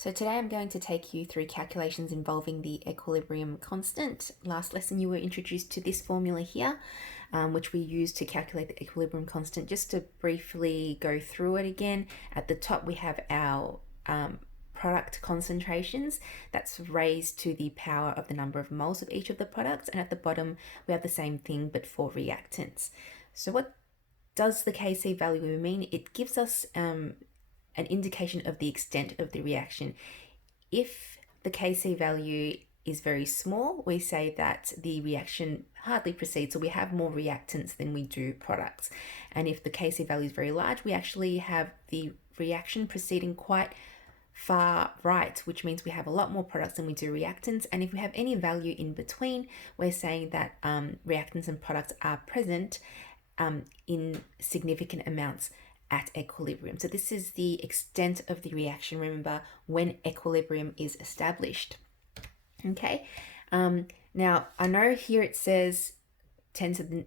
So today I'm going to take you through calculations involving the equilibrium constant. Last lesson you were introduced to this formula here, which we use to calculate the equilibrium constant. Just to briefly go through it again, at the top we have our product concentrations. That's raised to the power of the number of moles of each of the products, and at the bottom we have the same thing but for reactants. So what does the Kc value mean? It gives us an indication of the extent of the reaction. If the Kc value is very small, we say that the reaction hardly proceeds, so we have more reactants than we do products. And if the Kc value is very large, we actually have the reaction proceeding quite far right, which means we have a lot more products than we do reactants. And if we have any value in between, we're saying that reactants and products are present in significant amounts at equilibrium. So this is the extent of the reaction, remember, when equilibrium is established. Okay, now I know here it says 10 to the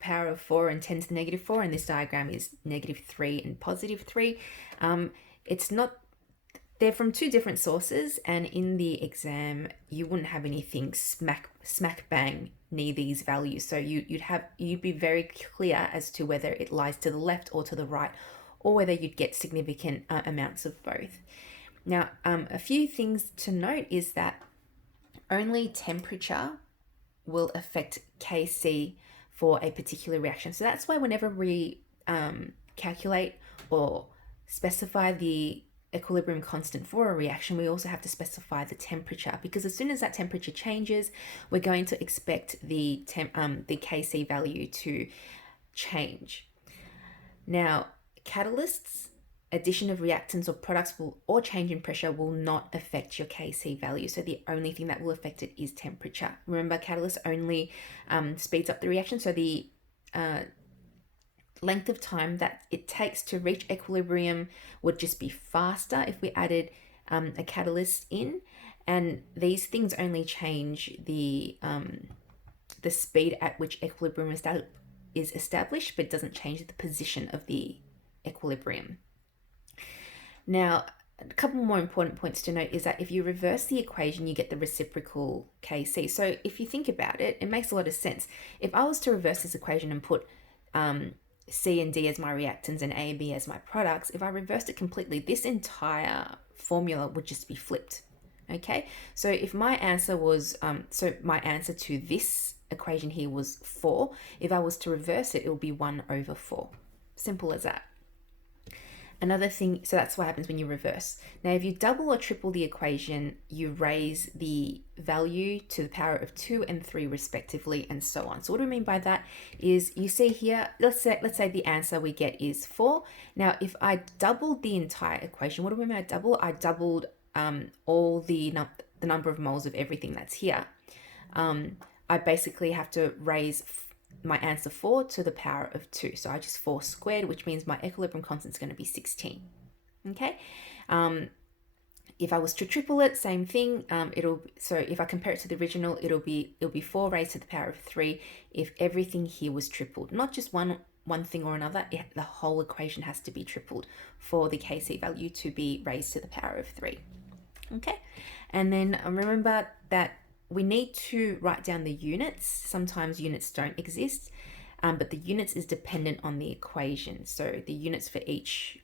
power of 4 and 10 to the negative 4, and this diagram is -3 and +3. It's not, they're from two different sources, and in the exam you wouldn't have anything smack bang near these values, so you'd be very clear as to whether it lies to the left or to the right, or whether you'd get significant amounts of both. Now a few things to note is that only temperature will affect Kc for a particular reaction. So that's why whenever we calculate or specify the equilibrium constant for a reaction, we also have to specify the temperature, because as soon as that temperature changes, we're going to expect the Kc value to change. Now, catalysts, addition of reactants or products or change in pressure will not affect your Kc value. So the only thing that will affect it is temperature. Remember, catalyst only speeds up the reaction, so the length of time that it takes to reach equilibrium would just be faster if we added a catalyst in, and these things only change the speed at which equilibrium is established, but it doesn't change the position of the equilibrium. Now, a couple more important points to note is that if you reverse the equation, you get the reciprocal Kc. So if you think about it, it makes a lot of sense. If I was to reverse this equation and put C and D as my reactants and A and B as my products, if I reversed it completely, this entire formula would just be flipped. Okay, so if my answer was, my answer to this equation here was 4, if I was to reverse it, it would be 1/4. Simple as that. Another thing, so that's what happens when you reverse. Now, if you double or triple the equation, you raise the value to the power of 2 and 3 respectively, and so on. So what do I mean by that is, you see here, let's say the answer we get is 4. Now, if I doubled the entire equation, what do I mean by double? I doubled all the number of moles of everything that's here. I basically have to raise my answer 4 to the power of 2. So I just 4 squared, which means my equilibrium constant is going to be 16. Okay. If I was to triple it, same thing. So if I compare it to the original, it'll be 4 raised to the power of 3 if everything here was tripled, not just one thing or another. The whole equation has to be tripled for the Kc value to be raised to the power of 3. Okay. And then remember that we need to write down the units. Sometimes units don't exist, but the units is dependent on the equation. So the units for each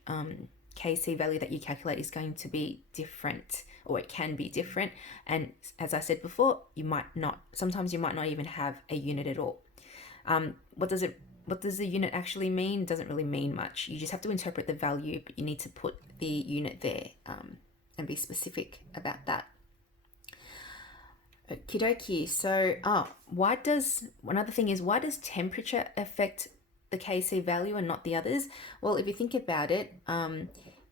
Kc value that you calculate is going to be different, or it can be different. And as I said before, sometimes you might not even have a unit at all. What does the unit actually mean? It doesn't really mean much. You just have to interpret the value, but you need to put the unit there and be specific about that. Okie dokie. So, another thing is, why does temperature affect the Kc value and not the others? Well, if you think about it,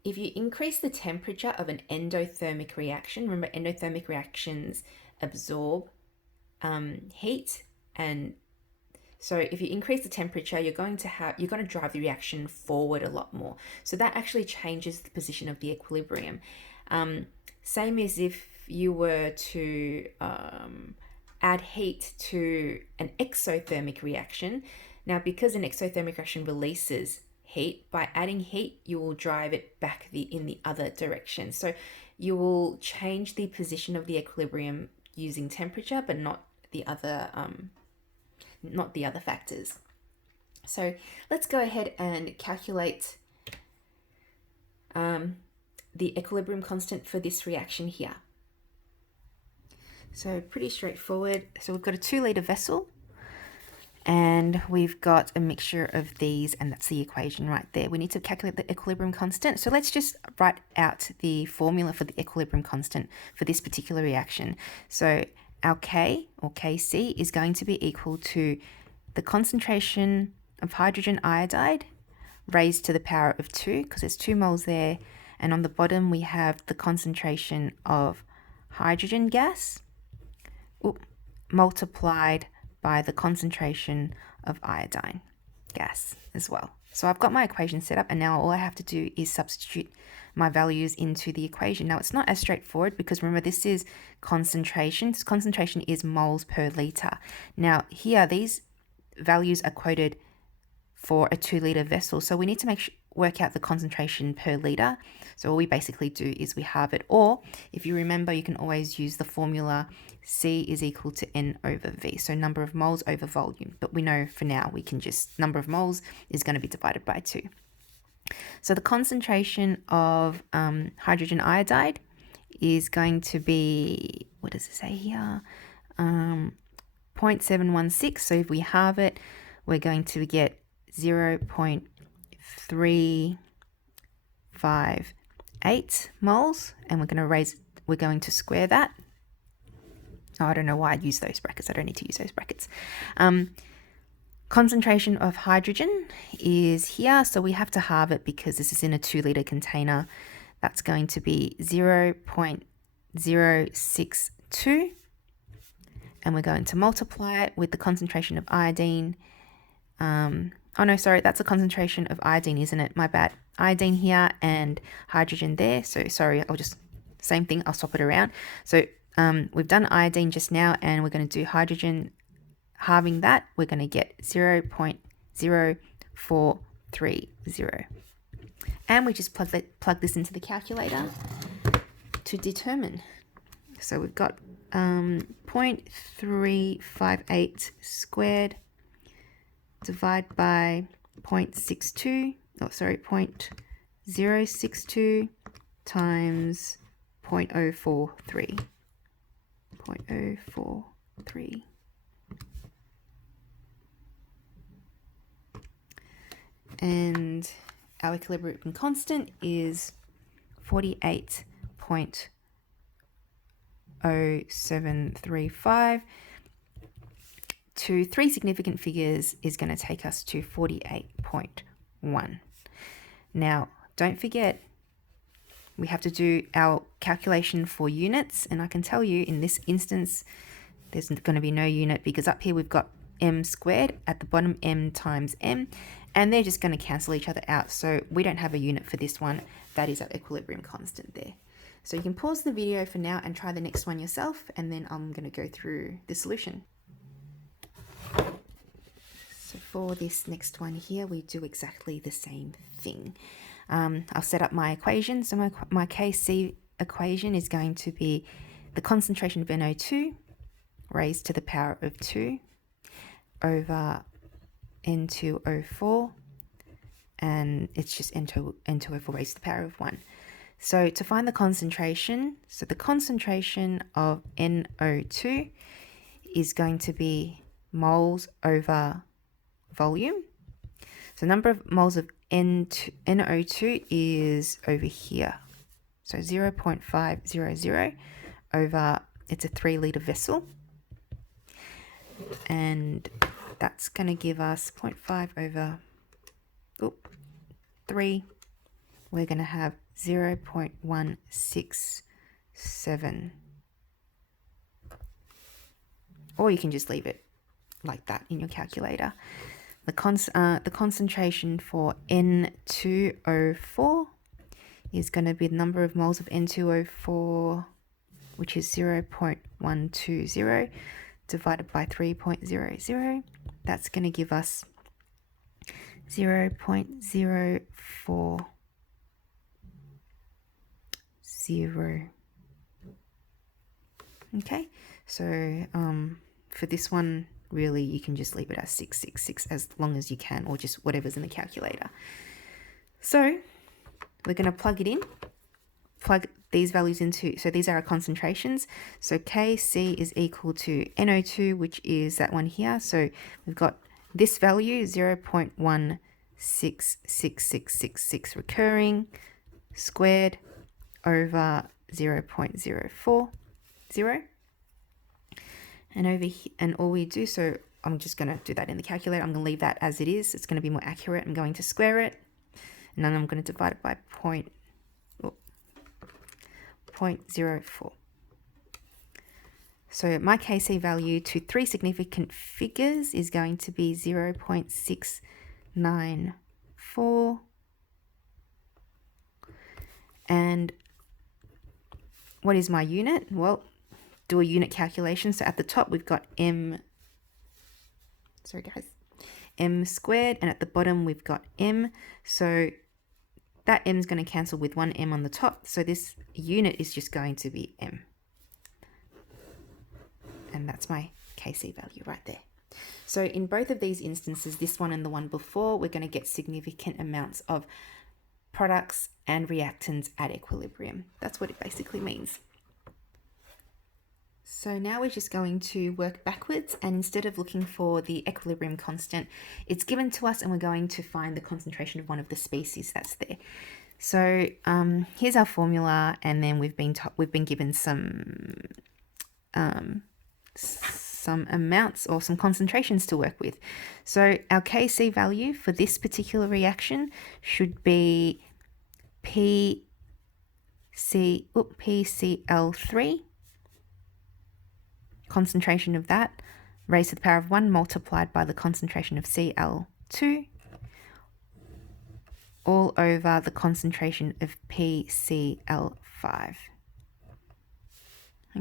if you increase the temperature of an endothermic reaction, remember endothermic reactions absorb heat, and so if you increase the temperature, you're going to drive the reaction forward a lot more. So that actually changes the position of the equilibrium. Same as if you were to add heat to an exothermic reaction. Now, because an exothermic reaction releases heat, by adding heat, you will drive it back in the other direction. So you will change the position of the equilibrium using temperature, but not the other factors. So let's go ahead and calculate the equilibrium constant for this reaction here. So pretty straightforward. So we've got a 2-liter vessel, and we've got a mixture of these, and that's the equation right there. We need to calculate the equilibrium constant. So let's just write out the formula for the equilibrium constant for this particular reaction. So our K, or Kc, is going to be equal to the concentration of hydrogen iodide raised to the power of 2, because there's 2 moles there. And on the bottom, we have the concentration of hydrogen gas multiplied by the concentration of iodine gas as well. So I've got my equation set up, and now all I have to do is substitute my values into the equation. Now, it's not as straightforward because remember, this is concentration. This concentration is moles per liter. Now, here, these values are quoted for a 2-liter vessel. So we need to work out the concentration per liter. So all we basically do is we halve it. Or if you remember, you can always use the formula C is equal to N over V. So number of moles over volume. But we know for now we can just, number of moles is going to be divided by 2. So the concentration of hydrogen iodide is going to be, what does it say here? 0.716. So if we halve it, we're going to get 0.358 moles, and we're going to square that. Oh, I don't know why I use those brackets. I don't need to use those brackets. Concentration of hydrogen is here, so we have to halve it because this is in a 2-liter container. That's going to be 0.062, and we're going to multiply it with the concentration of iodine. Oh no, sorry, that's a concentration of iodine, isn't it? My bad. Iodine here and hydrogen there. So sorry, same thing, I'll swap it around. So we've done iodine just now, and we're going to do hydrogen. Halving that, we're going to get 0.0430. And we just plug this into the calculator to determine. So we've got 0.358 squared divide by 0.062 times 0.043. 0.043. And our equilibrium constant is 48.0735. To 3 significant figures is going to take us to 48.1. Now, don't forget, we have to do our calculation for units, and I can tell you in this instance, there's going to be no unit because up here we've got m squared, at the bottom m times m, and they're just going to cancel each other out. So we don't have a unit for this one. That is our equilibrium constant there. So you can pause the video for now and try the next one yourself, and then I'm going to go through the solution. So for this next one here, we do exactly the same thing. I'll set up my equation. So my Kc equation is going to be the concentration of NO2 raised to the power of 2 over N2O4, and it's just N2O4 raised to the power of 1. So to find the concentration, so the concentration of NO2 is going to be moles over volume. So number of moles of NO2 is over here. So 0.500 over, it's a 3-liter vessel. And that's going to give us 0.5 over 3. We're going to have 0.167. Or you can just leave it like that in your calculator. The concentration for N2O4 is going to be the number of moles of N2O4, which is 0.120 divided by 3.00. That's going to give us 0.0406. 0. Okay, so for this one, really you can just leave it as 666 as long as you can, or just whatever's in the calculator. So we're going to plug it in, plug these values into, so these are our concentrations. So Kc is equal to NO2, which is that one here. So we've got this value, 0.166666 recurring squared over 0.040. And over here, and all we do, so I'm just going to do that in the calculator. I'm going to leave that as it is. It's going to be more accurate. I'm going to square it, and then I'm going to divide it by 0.04. So my Kc value to 3 significant figures is going to be 0.694. And what is my unit? Well, do a unit calculation. So at the top, we've got m squared, and at the bottom, we've got m. So that m is going to cancel with one m on the top. So this unit is just going to be m. And that's my Kc value right there. So in both of these instances, this one and the one before, we're going to get significant amounts of products and reactants at equilibrium. That's what it basically means. So now we're just going to work backwards, and instead of looking for the equilibrium constant, it's given to us and we're going to find the concentration of one of the species that's there. So here's our formula, and then we've been given some amounts or some concentrations to work with. So our Kc value for this particular reaction should be PCl3, concentration of that raised to the power of 1 multiplied by the concentration of Cl2 all over the concentration of PCl5.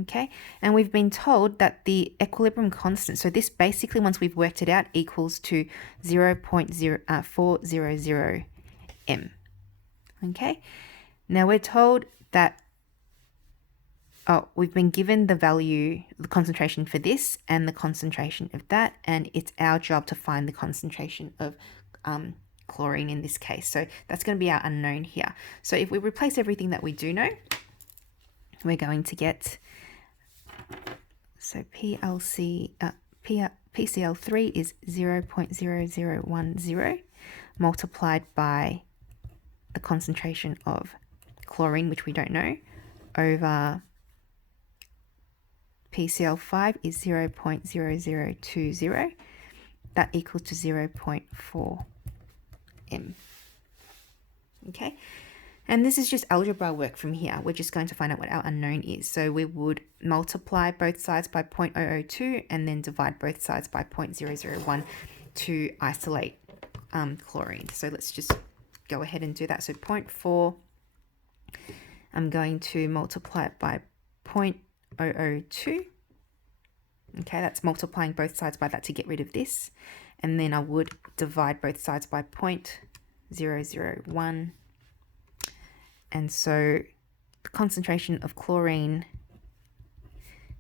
Okay, and we've been told that the equilibrium constant, so this basically, once we've worked it out, equals to 0.400 m. Okay, now we're told that, we've been given the value, the concentration for this and the concentration of that, and it's our job to find the concentration of chlorine in this case. So that's going to be our unknown here. So if we replace everything that we do know, we're going to get, so PCl3 is 0.0010 multiplied by the concentration of chlorine, which we don't know, over PCl5 is 0.0020. That equals to 0.4 m. Okay, and this is just algebra work from here. We're just going to find out what our unknown is. So we would multiply both sides by 0.002 and then divide both sides by 0.001 to isolate chlorine. So let's just go ahead and do that. So 0.4, I'm going to multiply it by 0.002. Okay, that's multiplying both sides by that to get rid of this. And then I would divide both sides by 0.001. And so the concentration of chlorine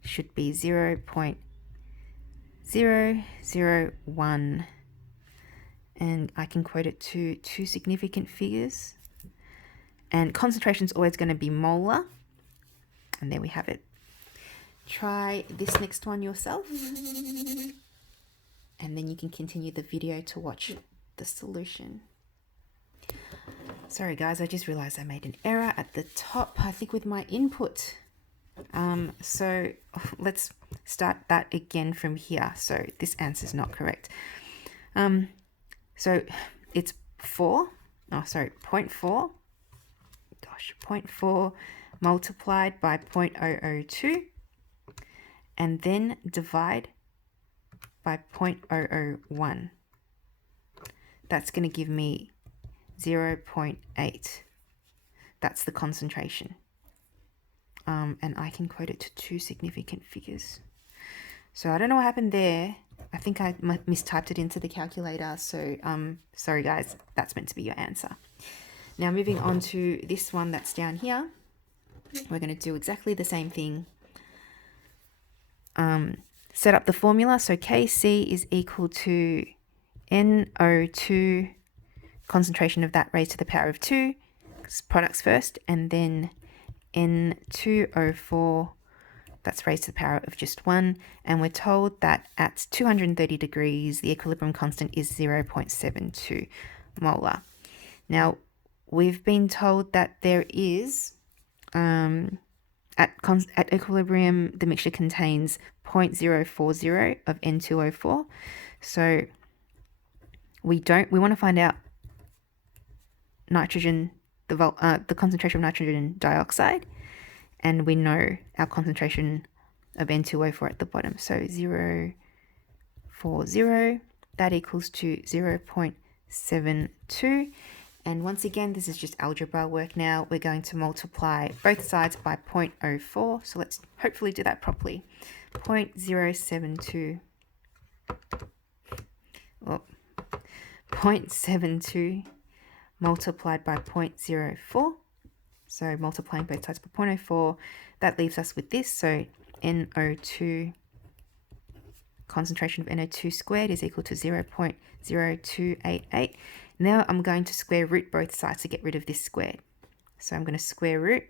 should be 0.001. And I can quote it to 2 significant figures. And concentration is always going to be molar. And there we have it. Try this next one yourself. And then you can continue the video to watch the solution. Sorry guys, I just realized I made an error at the top, I think with my input. So let's start that again from here. So this answer is not correct. So it's 0.4. Gosh, 0.4 multiplied by 0.002 and then divide by 0.001. That's going to give me 0.8. That's the concentration. And I can quote it to 2 significant figures. So I don't know what happened there. I think I mistyped it into the calculator. So sorry guys, that's meant to be your answer. Now moving on to this one that's down here. we're going to do exactly the same thing. Set up the formula. So Kc is equal to NO2, concentration of that raised to the power of 2, products first, and then N2O4, that's raised to the power of just 1. And we're told that at 230 degrees, the equilibrium constant is 0.72 molar. Now, we've been told that there is, at equilibrium, the mixture contains 0.040 of N2O4. So we want to find out nitrogen, the concentration of nitrogen dioxide, and we know our concentration of N2O4 at the bottom. So 0.40, that equals to 0.72. And once again, this is just algebra work now. We're going to multiply both sides by 0.04. So let's hopefully do that properly. 0.072. Well, 0.72 multiplied by 0.04. So multiplying both sides by 0.04, that leaves us with this. So NO2, concentration of NO2 squared is equal to 0.0288. Now I'm going to square root both sides to get rid of this squared. So I'm going to square root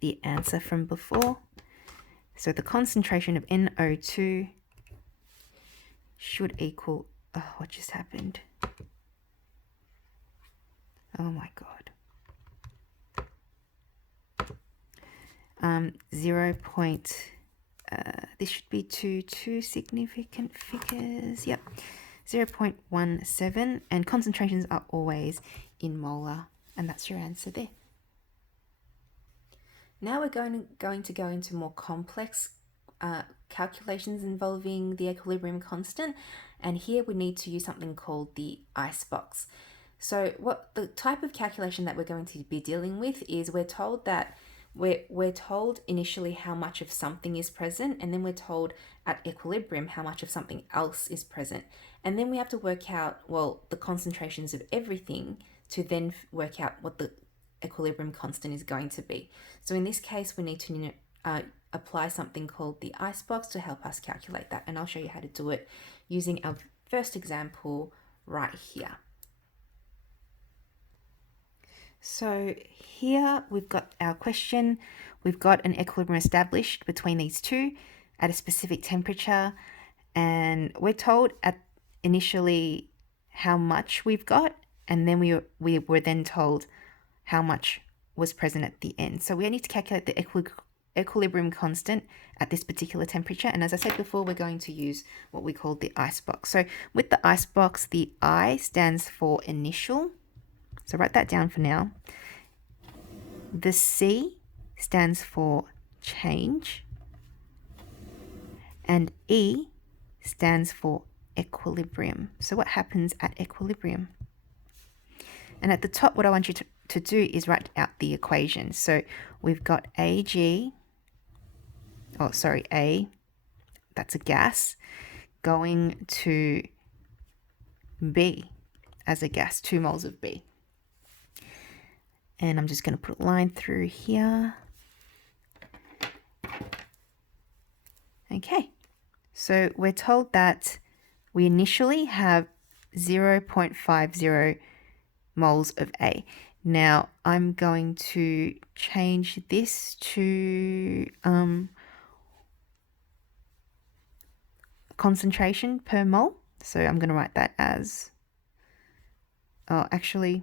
the answer from before. So the concentration of NO2 should equal, oh, what just happened? Oh my God. 0. This should be two significant figures. Yep, 0.17, and concentrations are always in molar, and that's your answer there. Now we're going to go into more complex calculations involving the equilibrium constant, and here we need to use something called the icebox. So what the type of calculation that we're going to be dealing with is we're told that we're told initially how much of something is present, and then we're told at equilibrium how much of something else is present. And then we have to work out, well, the concentrations of everything to then work out what the equilibrium constant is going to be. So in this case, we need to apply something called the icebox to help us calculate that. And I'll show you how to do it using our first example right here. So here we've got our question. We've got an equilibrium established between these two at a specific temperature, and we're told at initially how much we've got, and then we were then told how much was present at the end. So we need to calculate the equilibrium constant at this particular temperature, and as I said before, we're going to use what we call the icebox. So with the icebox, the I stands for initial. So write that down for now. The C stands for change. And E stands for equilibrium. So what happens at equilibrium? And at the top, what I want you to do is write out the equation. So we've got A, that's a gas, going to B as a gas, 2 moles of B. And I'm just going to put a line through here. Okay, so we're told that we initially have 0.50 moles of A. Now I'm going to change this to concentration per mole. So I'm going to write that as, oh, actually,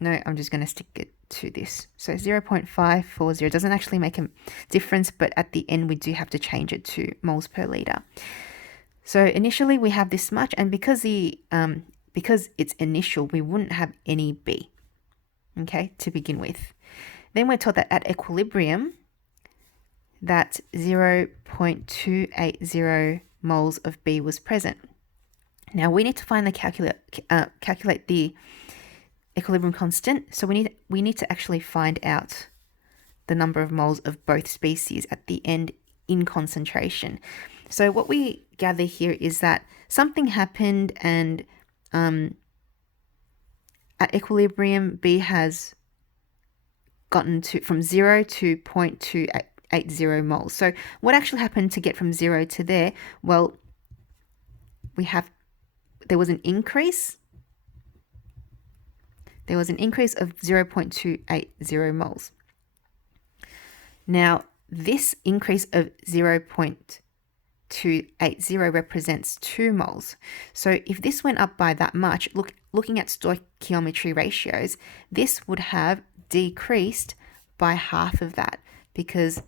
no, I'm just going to stick it to this. So 0.540 doesn't actually make a difference, but at the end we do have to change it to moles per liter. So initially we have this much, and because it's initial, we wouldn't have any B, okay, to begin with. Then we're told that at equilibrium, that 0.280 moles of B was present. Now we need to find the calculate the equilibrium constant. So we need to actually find out the number of moles of both species at the end in concentration. So what we gather here is that something happened, and at equilibrium, B has gotten to from 0 to 0.280 moles. So what actually happened to get from 0 to there? Well, there was an increase. There was an increase of 0.280 moles. Now, this increase of 0.280 represents 2 moles. So if this went up by that much, looking at stoichiometry ratios, this would have decreased by half of that because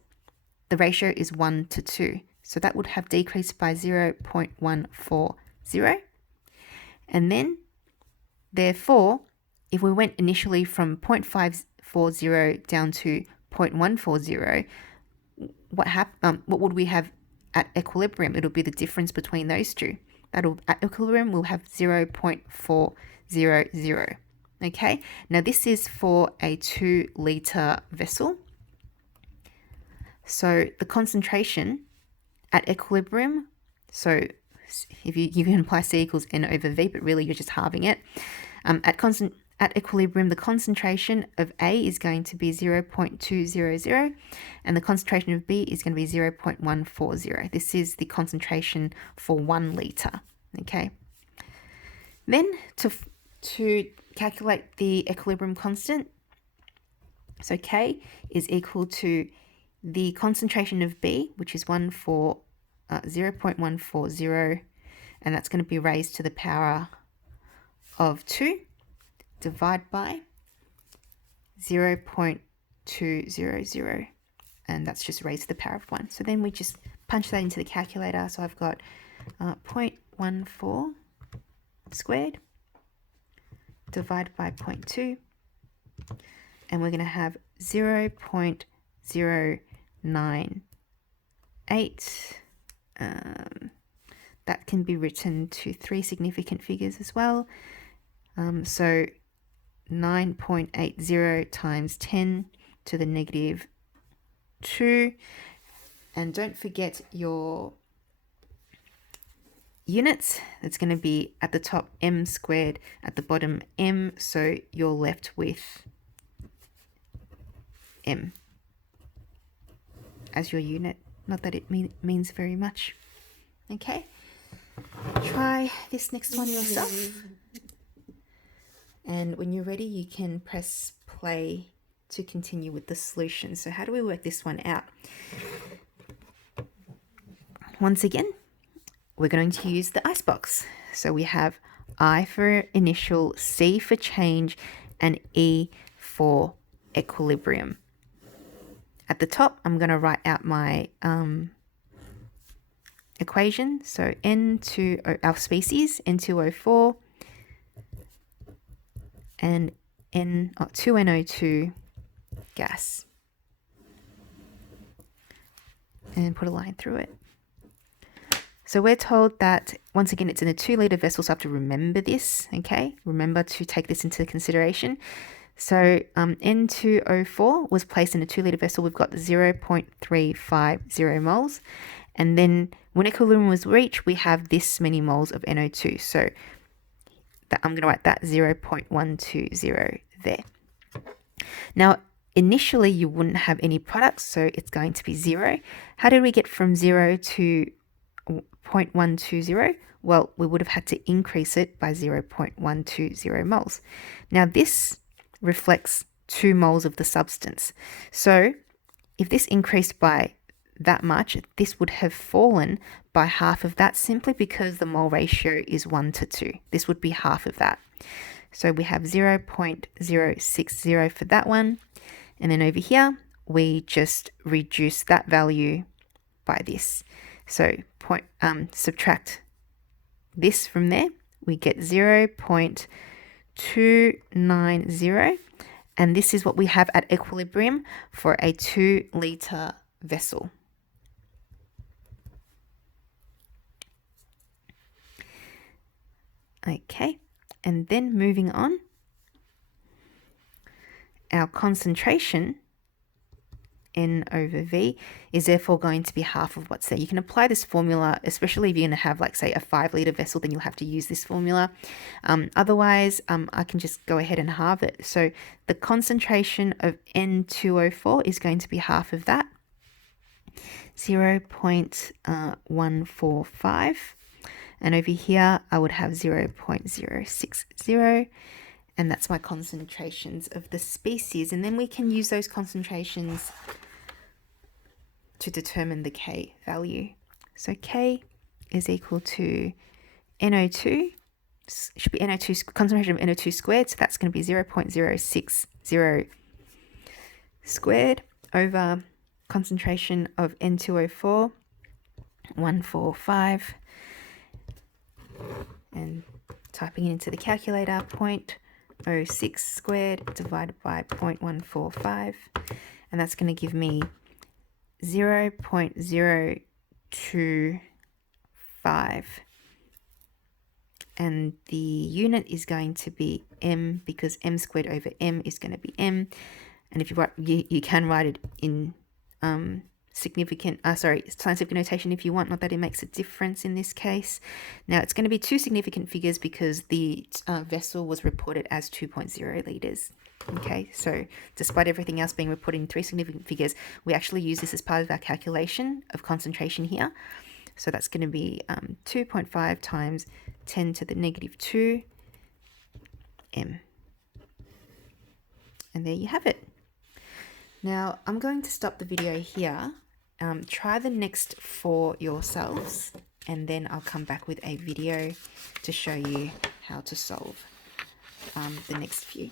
the ratio is 1 to 2. So that would have decreased by 0.140. And then, therefore, if we went initially from 0.540 down to 0.140, what would we have at equilibrium? It'll be the difference between those two. At equilibrium, we'll have 0.400. Okay, now this is for a 2-liter vessel. So the concentration at equilibrium, so if you can apply C equals N over V, but really you're just halving it. At equilibrium, the concentration of A is going to be 0.200 and the concentration of B is going to be 0.140. This is the concentration for 1 liter. Okay. Then to calculate the equilibrium constant, so K is equal to the concentration of B, which is 0.140, and that's going to be raised to the power of 2, divide by 0.200, and that's just raised to the power of 1. So then we just punch that into the calculator. So I've got 0.14 squared divided by 0.2, and we're going to have 0.098. That can be written to 3 significant figures as well. So 9.80 times 10 to the negative 2. And don't forget your units. It's going to be at the top m squared, at the bottom m, so you're left with m as your unit. Not that it means very much. Okay, try this next one yourself. And when you're ready, you can press play to continue with the solution. So how do we work this one out? Once again, we're going to use the icebox. So we have I for initial, C for change, and E for equilibrium. At the top, I'm going to write out my equation. So our species, N2O4, and 2NO2 gas. And put a line through it. So we're told that, once again, it's in a 2-liter vessel, so I have to remember this, okay? Remember to take this into consideration. So N2O4 was placed in a 2-liter vessel. We've got 0.350 moles. And then when equilibrium was reached, we have this many moles of NO2. So I'm going to write that 0.120 there. Now, initially, you wouldn't have any products, so it's going to be 0. How did we get from 0 to 0.120? Well, we would have had to increase it by 0.120 moles. Now, this reflects 2 moles of the substance. So if this increased by that much, this would have fallen by half of that simply because the mole ratio is 1 to 2. This would be half of that. So we have 0.060 for that one. And then over here, we just reduce that value by this. So subtract this from there, we get 0.290. And this is what we have at equilibrium for a 2-liter vessel. Okay, and then moving on, our concentration N over V is therefore going to be half of what's there. You can apply this formula, especially if you're going to have, like, say, a 5-liter vessel, then you'll have to use this formula. Otherwise, I can just go ahead and halve it. So the concentration of N2O4 is going to be half of that, 0.145. And over here, I would have 0.060. And that's my concentrations of the species. And then we can use those concentrations to determine the K value. So K is equal to NO2, should be NO2, concentration of NO2 squared. So that's going to be 0.060 squared over concentration of N2O4, 145. And typing it into the calculator, 0.06 squared divided by 0.145, and that's going to give me 0.025, and the unit is going to be m, because m squared over m is going to be m. And if you write, you can write it in scientific notation if you want, not that it makes a difference in this case. Now it's going to be two significant figures because the vessel was reported as 2.0 liters. Okay, so despite everything else being reported in 3 significant figures, we actually use this as part of our calculation of concentration here. So that's going to be 2.5 times 10 to the negative 2 m. And there you have it. Now I'm going to stop the video here. Try the next 4 yourselves, and then I'll come back with a video to show you how to solve the next few.